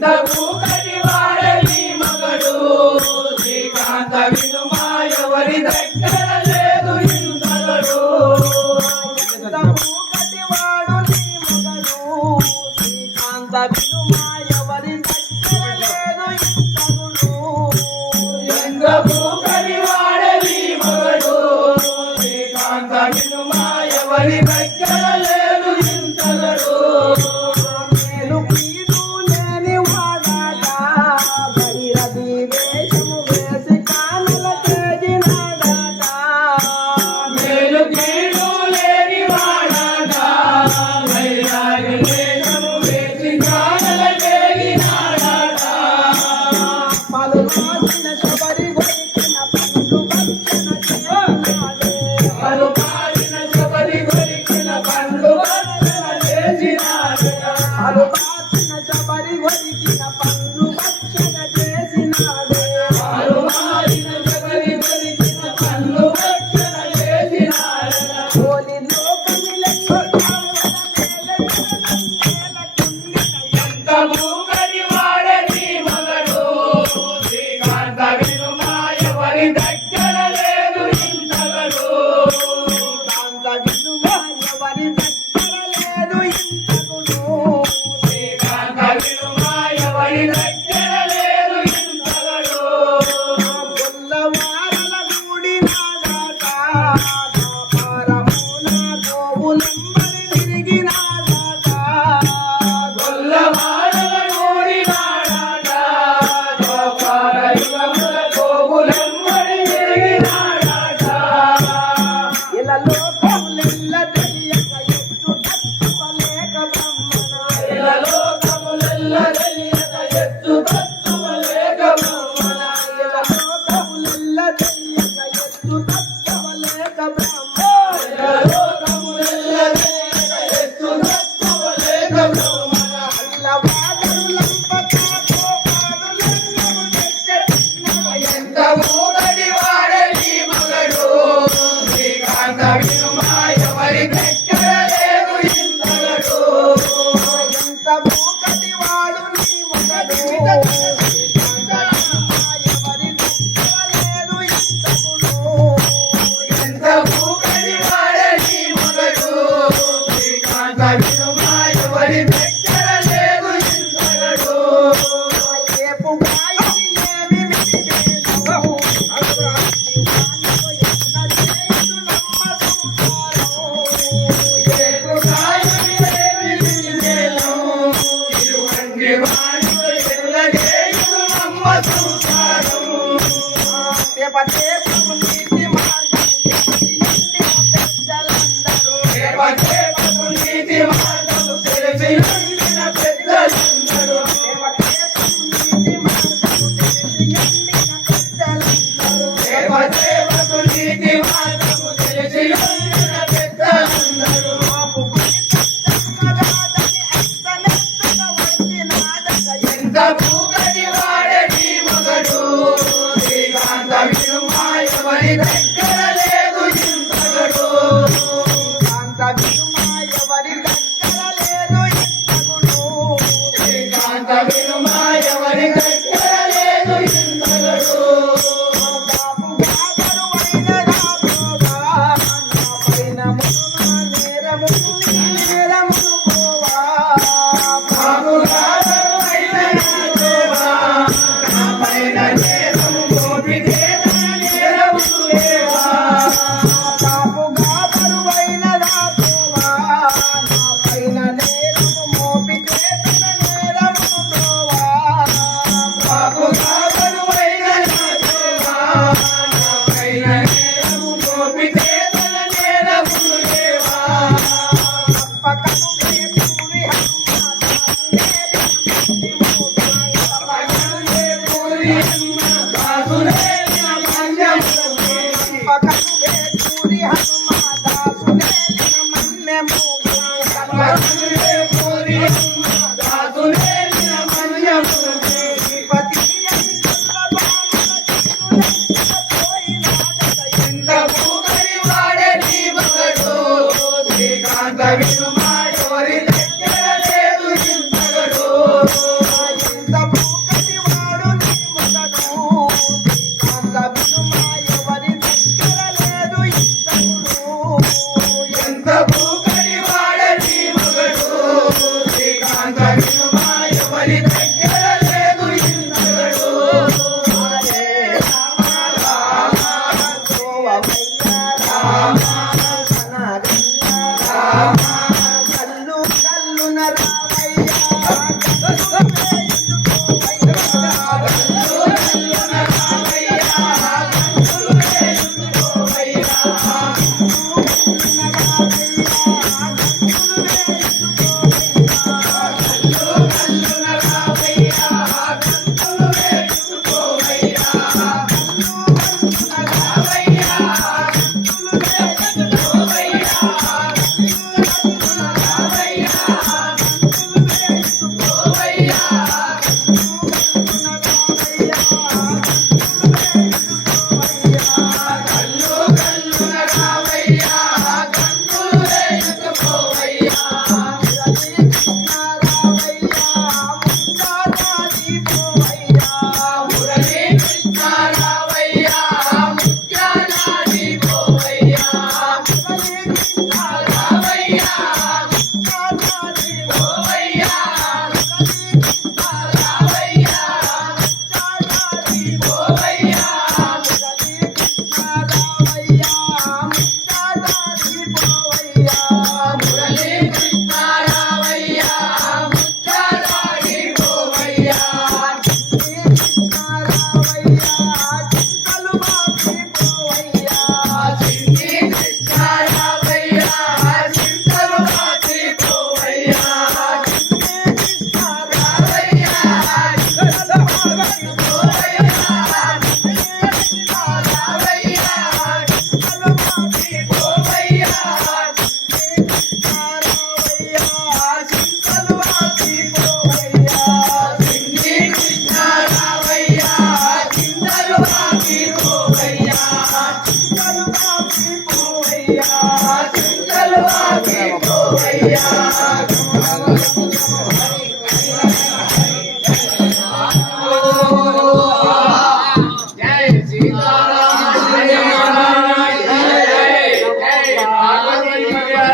ఎంతకు కడివాడని మగడు శ్రీకాంత వినుమా ఎవరి దగ్గర లేదు ఇంతగడు ఎంతకు కడివాడు నీ మగడు శ్రీకాంత వినుమా ఎవరి దగ్గర లేదు ఇంతగుడు ఎంతకు కడివాడని మగడు శ్రీకాంత వినుమా ఎవరి దగ్గర లేదు ఇంతగడు నేను పీడు లేని వాడాట భైరవి వేషము వేసి కానుల తేజినాడాట మేలు కీడు లేని వాడాట వైరాగి వేషము వేసి కానల తేగినాడాట పలు రాసిన శబరి గొరికిన పండ్లు భక్షణ చేసినాడే పలు పాడిన శబరి గొరికిన పండ్లు భక్షణ చేసినాడట పలు రాసిన శబరి గొరికిన పండ్లు భక్షణ చేసినాడే పలు పాడిన శబరి గొరికిన పండ్లు భక్షణ చేసినాడట హోలి లోకమిలెన్నో ఎంతకు కడివాడని మగడు శ్రీకాంత వినుమా ఎవరి దగ్గర లేదు ఇంతగడు కాంత వినుమా ఎవరి దగ్గర లేదు ఇంతగుడు శ్రీకాంత వినుమా ఎవరి దగ్గర లేదు ఇంతగడు గొల్లవారల గుడి నాడాట పరమున గోవులెంబడి తిరిగినాడాట గొల్లవాడల నూడినాడాట గోపాలయుగముల గోగులెంబడి తిరిగినాడాట ఇలా లోకములెల్ల తెలియక ఎత్తు తత్వలేక బ్రహ్మణ ఇలా లోకములెల్ల తెలియక ఎత్తు తత్వలేక బ్రహ్మణ ఇలా లోకములెల్ల తెలియక ఎత్తు తత్వలేక బ్రహ్మణ ఇలా లోకములెల్ల తెలియక ఎత్తు తత్వలేక బ్రహ్మణ అల్లవాదరులంపక కోపాడులెన్నము తెచ్చెట్టినవ ఎంత మూగడి వాడని మగడు శ్రీకాంత వినుమా ఎవరి దగ్గర లేదు ఇంతగడు ఎంత మూకటి వాడు నీ ఒకడు శ్రీకాంత ఎవరి దగ్గర లేదు ఇంతకుడు ఎంత మూగడి వాడని మగడు శ్రీకాంత వినుమా ఎవరి దగ్గర లేదు ఇంతగడు రేపు గాయని ఏమి మిగిలేదవు అభివృద్ధి వానితో ఎంత చేయును నమ్మ సంసారం రేపు కాయని లేవి నిలిచేను ఇరువంటి వాడితో ఎదురజేయును నమ్మ సంసారం రేపటేపు నీతి మార్గం ఎండిన పెద్దలందరూ రేపటేపు నీతి మార్గము తెలిసి ఉండిన పెద్దలందరూ రేపటేపు నీతి మార్గం తెలిసి ఎండిన పెద్దలందరూ రేపటేపు నీతి మార్గము తెలిసి ఉండిన పెద్దలందరూ ఆపుకుని సత్తమ్మగాదని అస్తమెత్తగా వచ్చినాడట పోవయ్యా చింతలు ఆగిపోవయ్యా జై సీతారామ జయ జై పార్వతీ జై